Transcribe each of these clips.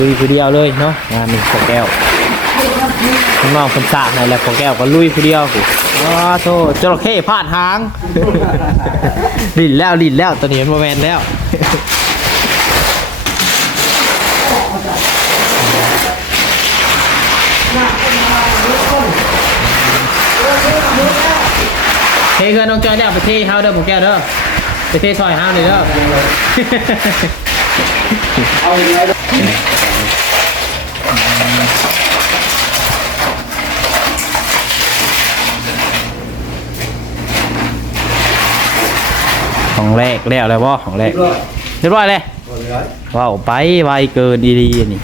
ลุยผู้เดียวเลยเนาะงานนี้พอแก้วน้องๆคนสากไหนแหละพอแก้วก็ลุยผู้เดียวกูอ้าโธ่จระเข้พลาดหางลิ้นแล้วลิ้นแล้วตอนนี้มันแมนแล้วเทเงินน้องจอยเนี่ยไปเทเฮาเด้อผมแก้วเด้อไปเทซอยเฮาเลยเด้อเอาอย่างไร ของแรกแล้วแล้วบ่ของแรกเรียบร้อยเลยว้าวไปไวเกินดีๆอันนี่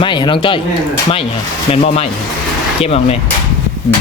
ไม่น้องจ้อย ไม่ฮะแมนบ่ไม่ฮะเก็บเอาไหมอืม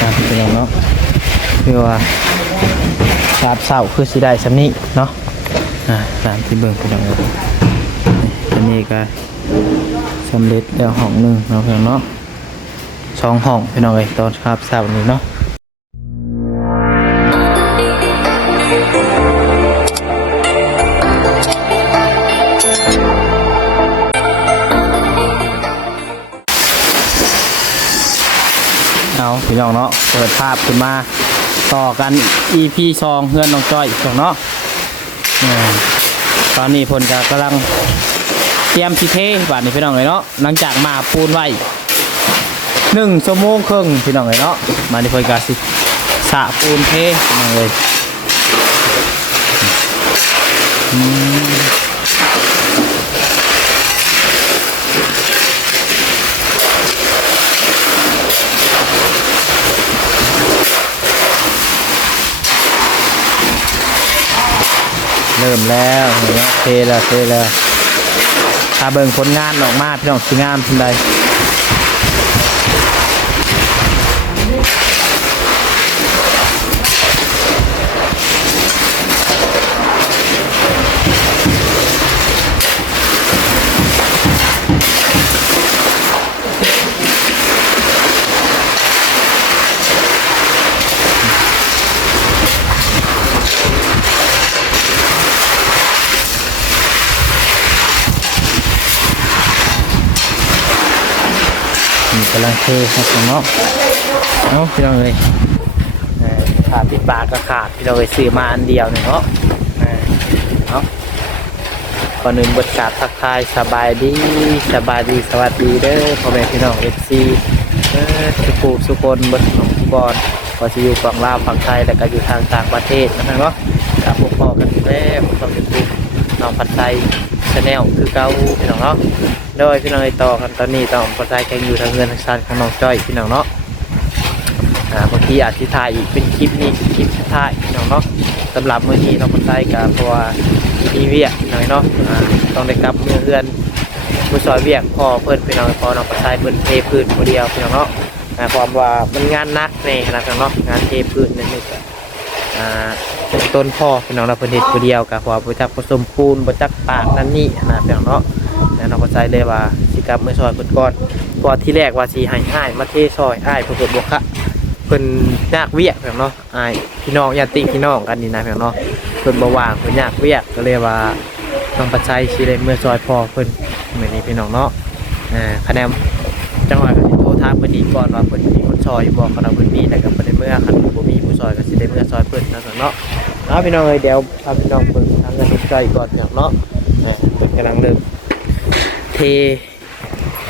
ครับพี่น้องเนาะคือว่าชาบ เศร้าคือสิได้สำนี้เนาะอ่าตามที่เบิ่งพี่น้องเลยอันนี้ก็สำเร็จแล้วห้องหนึ่งเนาะพี่น้องเนาะสองห้องพี่น้องเลยตอนครับเศร้านี้เนาะเอาพี่น้องเนาะเปิดภาพขึ้นมา ต่อกัน EP ซองเพื่อนน้องจ้อยพี่น้องเนาะตอนนี้เพนก็กำลังเตรียมสิเทบาดนี้พี่น้องเลยเนาะหลังจากมาปูนไว้หนึ่งชั่วโมงครึ่งพี่น้องเลยเนาะมาในเพนก็สิสะปูนเทพี่น้องเลย ริ่มแล้วเห็นไหมเทแล้วเทแล้วถ้าเบิ่งผลงานออกมาพี่น้องสิงามเพียงใด กำลังเทครับพี่น้องเอาพี่น้องเลยขาดติดบาทก็ขาดพี่น้องเลยซื้อมาอันเดียวเนี่ยเนาะเออเอาก่อนอื่นบทกาบทักทายสบายดีสบายดีสวัสดีเด้อพ่อแม่พี่น้องเอฟซีเออสุภูสุคนบทของฟุตบอลก็จะอยู่ฝั่งลาวฝั่งไทยแล้วก็อยู่ทางต่างประเทศนะครับเนาะกับพวกพ่อกันแล้วช่องยูทูบน้องพัดไทย ชาแนลคือเก้าพี่น้องเนาะโดยพี่น้องไอต่อกันตอนนี้ต้องกระจายแข่งอยู่ทางเงินทางชานของน้องจ้อยพี่น้องเนาะอ่าบางทีอาจจะถ่ายอีกเป็นคลิปนี้คลิปสุดท้ายพี่น้องเนาะสำหรับมื้อนี้น้องกระจายกับเพราะว่ามีเวียกหน่อยเนาะอ่าต้องได้กลับเมื่อเฮือนผู้ซอยเวียกพอเพิ่นพี่น้องพอน้องกระจายเพิ่นเทพื้นคนเดียวพี่น้องเนาะอ่าความว่ามันงานนักในขนาดนั้นเนาะงานเทพื้นนั่นนี่ก็อ่า ต้นพ่อพี่น้องเราเพิ่นเฮ็ดคนเดียวกับพราะว่าบ่จักผสมปูนบ่จักปากนั่นนี่นะพี่น้องเนาะแล้วเราก็ใจเลยว่าสิกลับมือซอยเพิ่นก่อนเพราะว่าที่แรกว่าสิให้อ้ายมาเทซอยอ้ายเพิ่นเพิ่นบ่คะเพิ่นยากเวียกแม่นเนาะอ้ายพี่น้องญาติพี่น้องกันนี่นะแม่นเนาะเพิ่นบ่ว่างเพิ่นยากเวียกก็เลยว่าน้องปัจจัยสิได้มือซอยพ่อเพิ่นมื้อนี้พี่น้องเนาะอ่าคะแนนจังหวะก็สิโทรถามเพิ่นอีกก่อนว่าเพิ่นมีคนซอยบ่คันว่าเพิ่นมีแต่ก็บ่ได้เมื่อคันบ่มีผู้ซอยก็สิได้เมื่อซอยเพิ่นนะเนาะ เอาพี่น้องเอ้ยเดี๋ยวพาพี่น้องเบิ่งทางกันใจก่อนเนี่ยเนาะอ่าเพิ่นกำลังเริ่มเท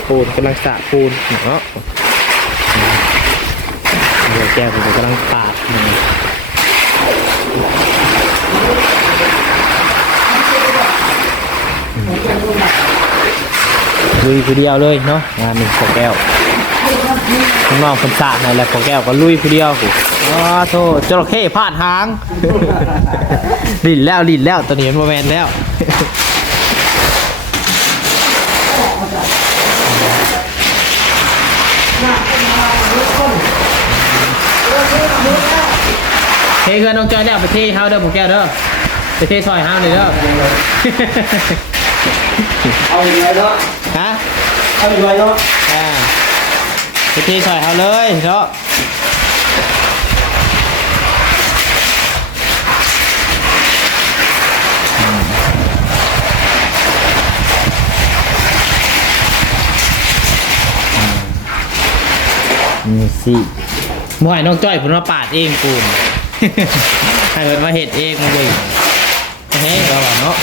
ปูนกำลังสะปูนเนาะเดี๋ยวแก้วผมกำลังปาดนี่ลุยผู้เดียวเลยเนาะงานหนึ่งขอแก้ว นอกคนสระไหนแหละขอแก้วก็ลุยผู้เดียวสิอ๋อโธ่จระเข้พลาดหาง ลิ่นแล้วลิ่นแล้วตอนนี้มันโมแมนแล้วเฮ้ยเพื่อนน้องจอยเนี่ยไปเทเฮาเด้อผมแก้วเด้อไปเทซอยเฮาเลยเด้อ เอาอย่างไรเนาะฮะเอาอย่างไรเนาะอ่า ไปเทซอยเฮาเลยเนาะนี่สิบ่ให้น้องจ้อยเพิ่นมาปาดเองปูนให้เพิ่นมาเฮ็ดเองมาเบิ่งเฮ้ยเราว่าเนาะ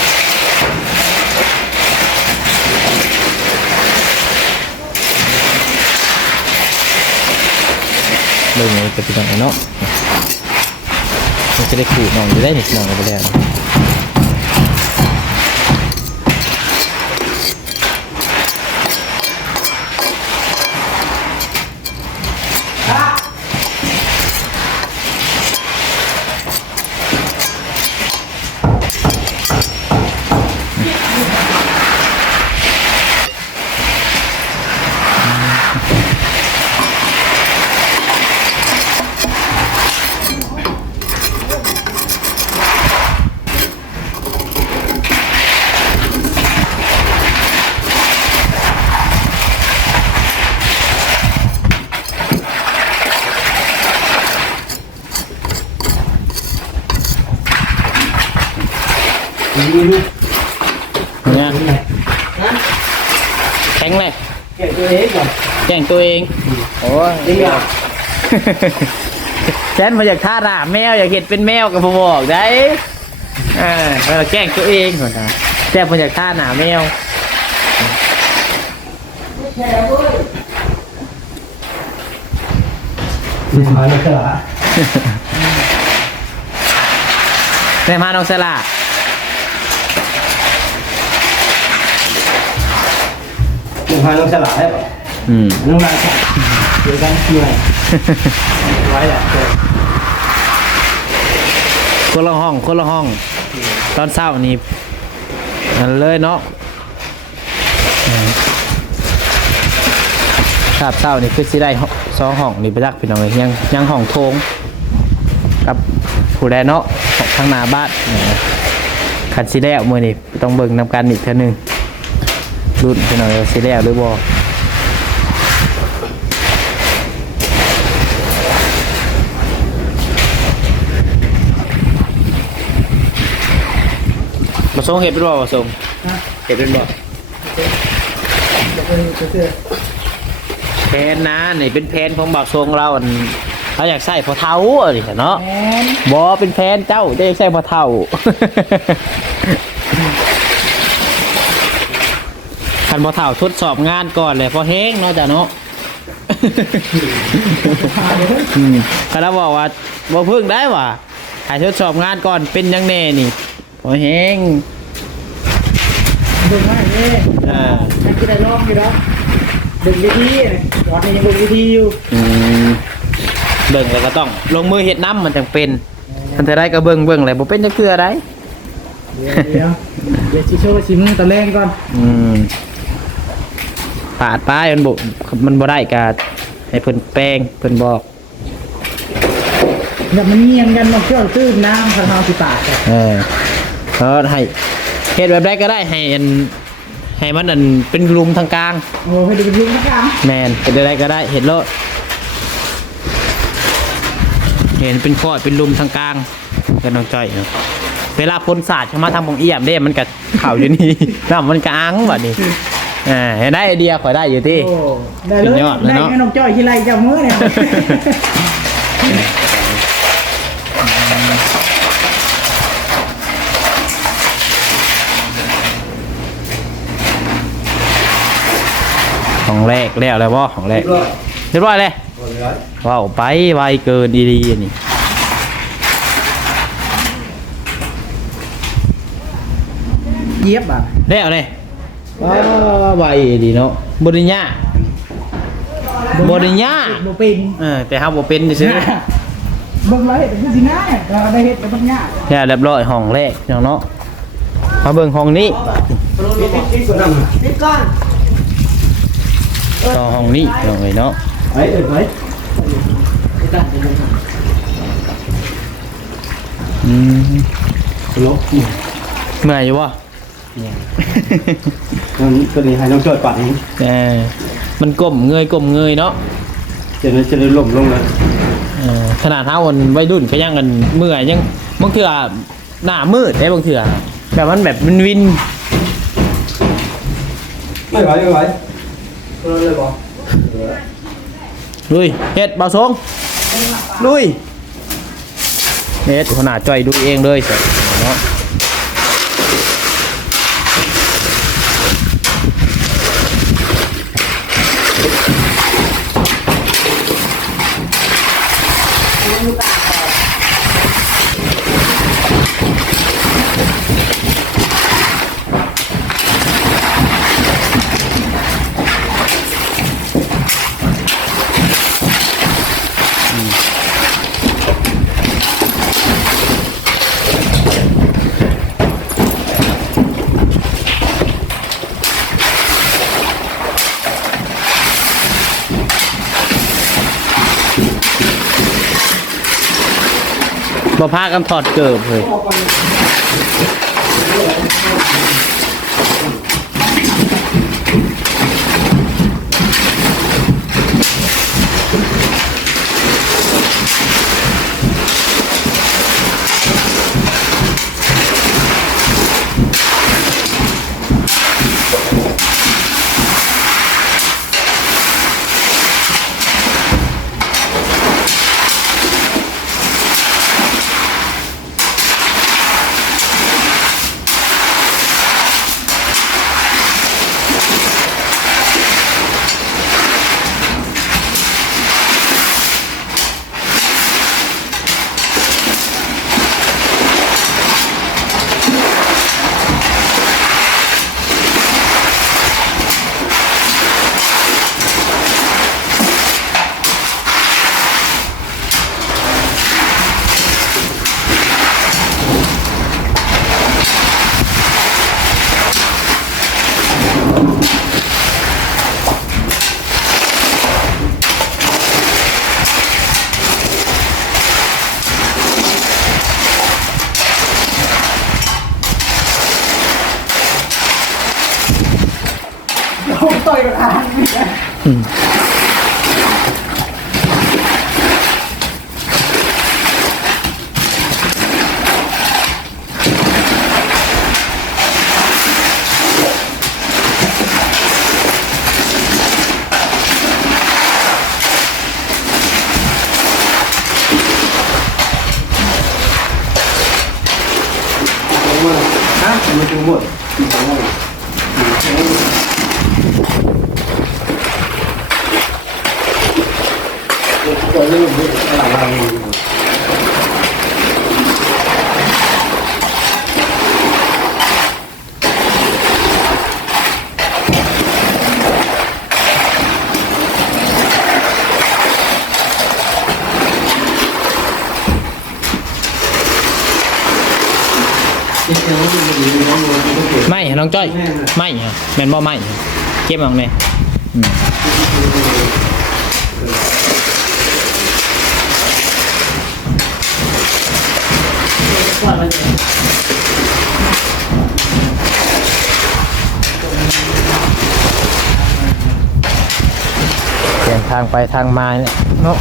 เบิ่งเลยจะเป็นยังไงเนาะมันจะได้ขูดน่องจะได้หนิดหน่องไปแล้ว เนี่ยแข็งเลยเก็บตัวเองก่อนแก่งตัวเองโอ้ยจริงอะฉันมาจากท่าหนาแมวอยากเห็นเป็นแมวกับผมบอกได้เออเออแกล้งตัวเองก่อนนะแต่มาจากท่าหนาแมวสิบพันเลยเหรอแต่มาน้องสลา สิบพันต้องฉลาดให้ป่ะอืมน้องนายเดี๋ยวกันเหนื่อยไว้แหละเออคนละห้องคนละห้อง ตอนเช้านี่อันเลยเนาะอืมครับเช้านี่คือสิได้ห้องสองห้องนี่ไปรักพี่น้องเลยยังยังห้องโถงกับผู้ใดเนาะของทางหน้าบ้านนี่คันสิแล้วมื้อนี้ต้องเบิ่งนำกันอีกเทื่อหนึง รุ่นพี่น้องว่าสิแล้วหรือบ่บ่ส่งเฮ็ดเป็นบ่บ่ส่งเฮ็ดเป็นบ่แผนนะนี่เป็นแผนของบ่าวทรงเราอันเขาอยากใส่พอเท้าอะไรเนาะบอเป็นแผนเจ้าได้ใส่พอเท้า คันพอเท้าทดสอบงานก่อนเลยพอแห้งเนาะจ้ะเนาะอืมคันเราบอกว่าบ่พึ่งได้ว่ะให้ทดสอบงานก่อนเป็นยังแน่นี่พอแห้งดึงมาอย่างนี้อ่าให้กินได้ร้องอยู่แล้วดึงวิธีตอนนี้ยังดึงวิธีอยู่อืมเบิ่งแล้วก็ต้อง ลงมือเฮ็ดน้ำมันจังเป็นมันจะได้ก็เบิ่งเบิ่งอะไรบ่เป็นจักเทื่อได้เดี๋ยวเดี๋ยวเดี๋ยวชิโชว์ชิมตะแรงก่อน อืม ปาดป้ายมันบ่มันบ่ได้กะให้เพิ่นแป้งเพิ่นบอกอย่ามันเงียงกันมาเที่ยวตื้นน้ำทางเฮาสิปากกันเออเออให้เฮ็ดแบบใดก็ได้ให้อันให้มันอันเป็นกลุ่มทางกลาง โอ้ให้ดูเป็นลุงนะครับแมนเป็นอะไรก็ได้เห็นโลดเห็นเป็นข้อเป็นลุมทางกลางกันน้องจ้อยเนาะเวลาพ้นศาสตร์เข้ามาทำของเอี่ยมเด้มันก็เข่าอยู่นี่ น้ำมันก็อังแบบนี้ อ่เห็นได้ไอเดียขอยได้อยู่ที่ โอ้ได้เลยอดเลยได้เนาะน้องจ้อยที่ไรจะามือเนี่ย ของแรกแล้วแล้วบ่ของแรกเรียบร้อยเลยว้าวไปไวเกินดีๆนี่เย็บอะแล้วเลย ว้าวไวดีเนาะบริญญาบริญญาโบเป็นเออแต่เฮาบ่เป็นซื่อเบิ่งแล้วเห็ดเป็นสิง่ายเราได้เห็ดเป็นบางอย่างๆแล้วเรียบร้อยห้องแรกเนาะเนาะมาเบิ่งห้องนี้นี่ก้อนต่อห้องนี้เนาะเอ้ยเนาะไอ้เอ้ยไว้อืมลบเมื่อยอยู่ บ่มันตัวนี้ให้น้องช่วยปัดนี้เออมันก้มเงยก้มเงยเนาะจะได้จะได้ล่มลงเลยเออขนาดเท้าวันวัยรุ่นก็ยังกันเมื่อยยังบางเถื่อหน้ามืดได้บางเถื่อแบบมันแบบมันวินไม่ไหวไม่ไหวเลยบอกลุยเฮ็ดเบาทรงลุยเฮ็ดขนาดจ่อยดูเองเลยเสร็จเนาะ พากันถอดเกิบเลย ผมต่อยกับทาง ฮะมันจะหมดก็เริ่มด้วยอะไไม่น้องจ้อย ไม่ฮะแมนบ่ไม่เก็บเออกเลยเปลี่ยนทางไปทางมาเนี่ยเนาะ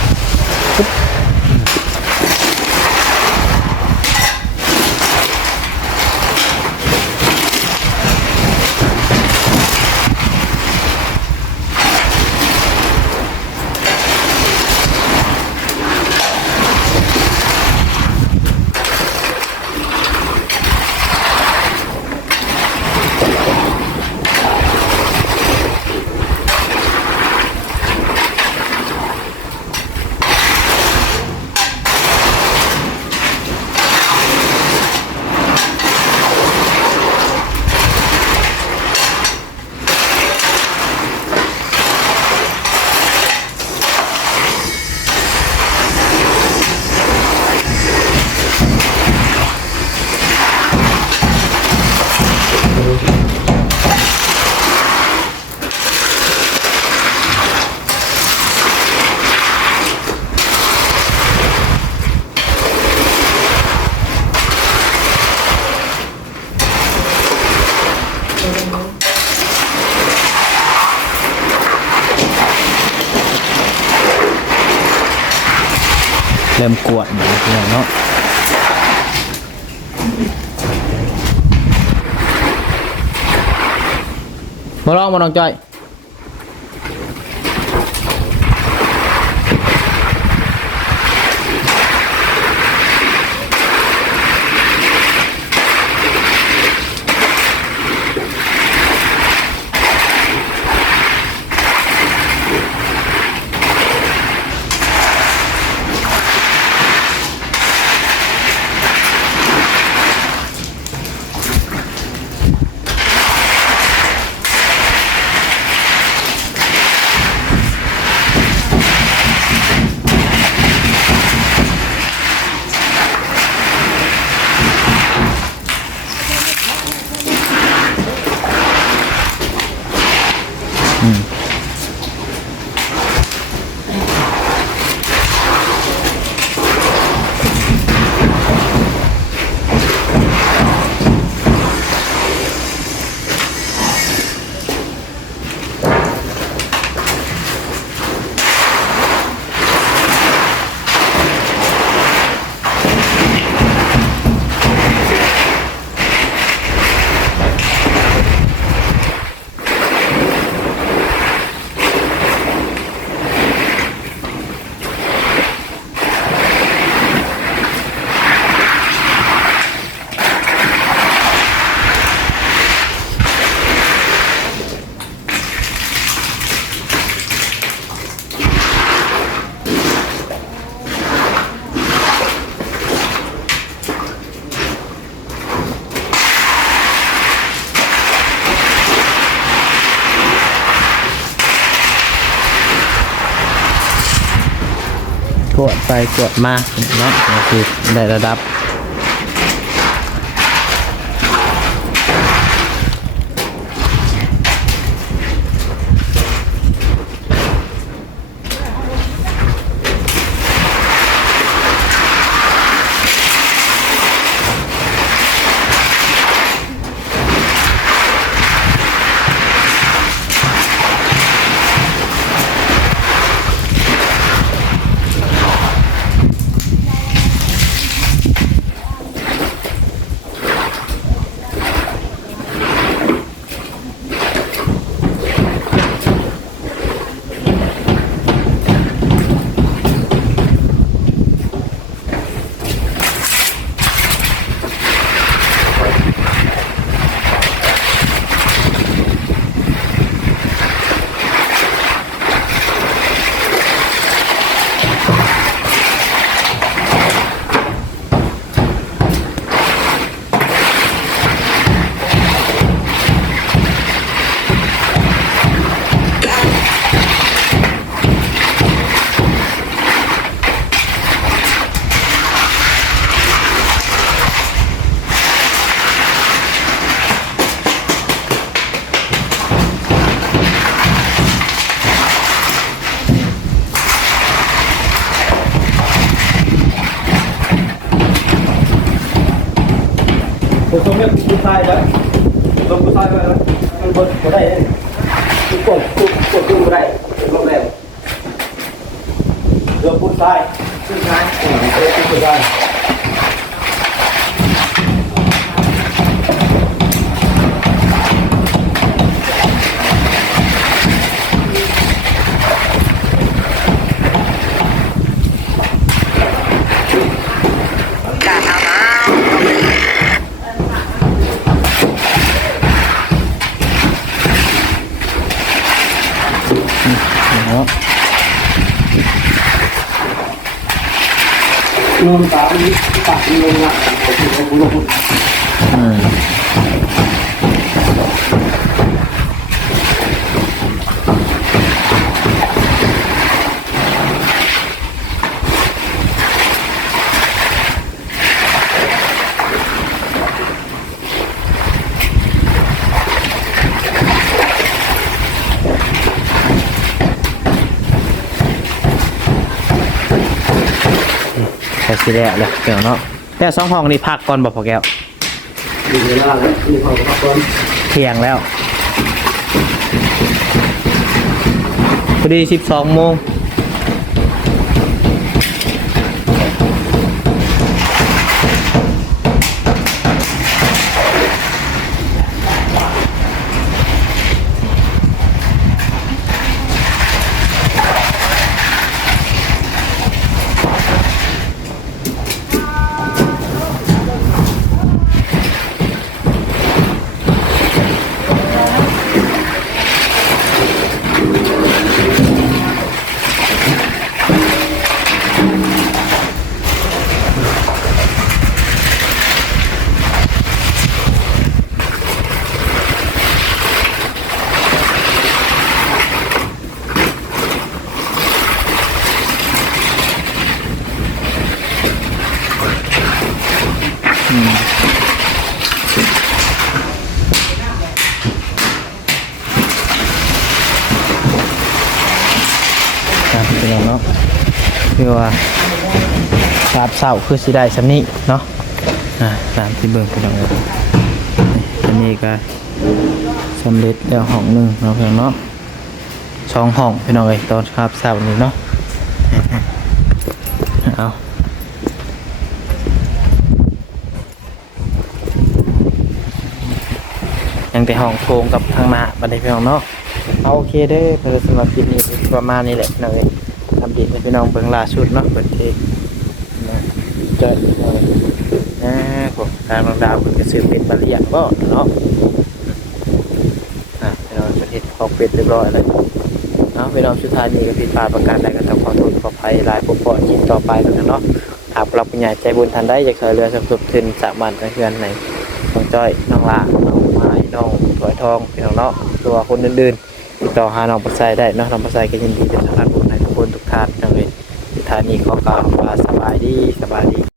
ริ่มกวดเหมือนพี่น้องเนาะมาลองมาลองจอย กวดไปกดมาเนาะก็คือได้ระดับ ผมต้องเรียกผู้ชายไว้ลงผู้ชายไว้แล้วมันบดบ่ได้เลยทุกคนทุกคนทุกบ่ได้ลงแล้วเรือผู้ชายผู้ชายเรือผู้ชาย เนาะนอนตาอันนี้ตาลงละผมลงอืม สิแล้วเลยเดี๋ยวเนาะแต่สองห้องนี่พักก่อนบ่พอแก้วอยู่ในล่างแล้วมีความพักก่อนเที่ยงแล้วพอดีสิบสองโมง คือว่าชาบเสาคือสิได้สำนี้เนาะอ่าตามที่เบิ่งพี่น้องเลยนี่อันนี้ก็สำเร็จแล้วห้องหนึ่งเนาะพี่น้องเนาะสองห้องพี่น้องเลยตอนชาบเสานี้เนาะเอายังแต่ห้องโถงกับทางหน้าบันไดพี่น้องเนาะเอาโอเคเด้อสำหรับคลิปนี้ประมาณนี้แหละพี่น้องเอ้ย อัปเดตให้พี่น้องเบิ่งล่าสุดเนาะเปิดเทคนะเจอพี่น้องเอ้ยนะผมทางน้องดาวเพิ่นก็ซื้อเป็ดมาเลียงบ่เนาะอะพี่น้องประเทศขอเป็ดเรียบร้อยแล้วเนาะพี่น้องสุดท้ายนี้ก็ผิดพลาดประการใดก็ต้องขอโทษขออภัยหลายผมพอคลิปต่อไปแล้วกันเนาะหากเราป็นใหญ่ใจบุญทันได้อยากช่วยเหลือสมทบทุนสามารถในเพื่อนในน้องจ้อยน้องละน้องไม้น้องถอยทองพี่น้องเนาะตัวคนอื่นๆติดต่อหาน้องปัสไซได้เนาะน้องปัสไซก็ยินดีเป็นสะพาน ธานีขอกล่าวว่าสบายดีสบายดี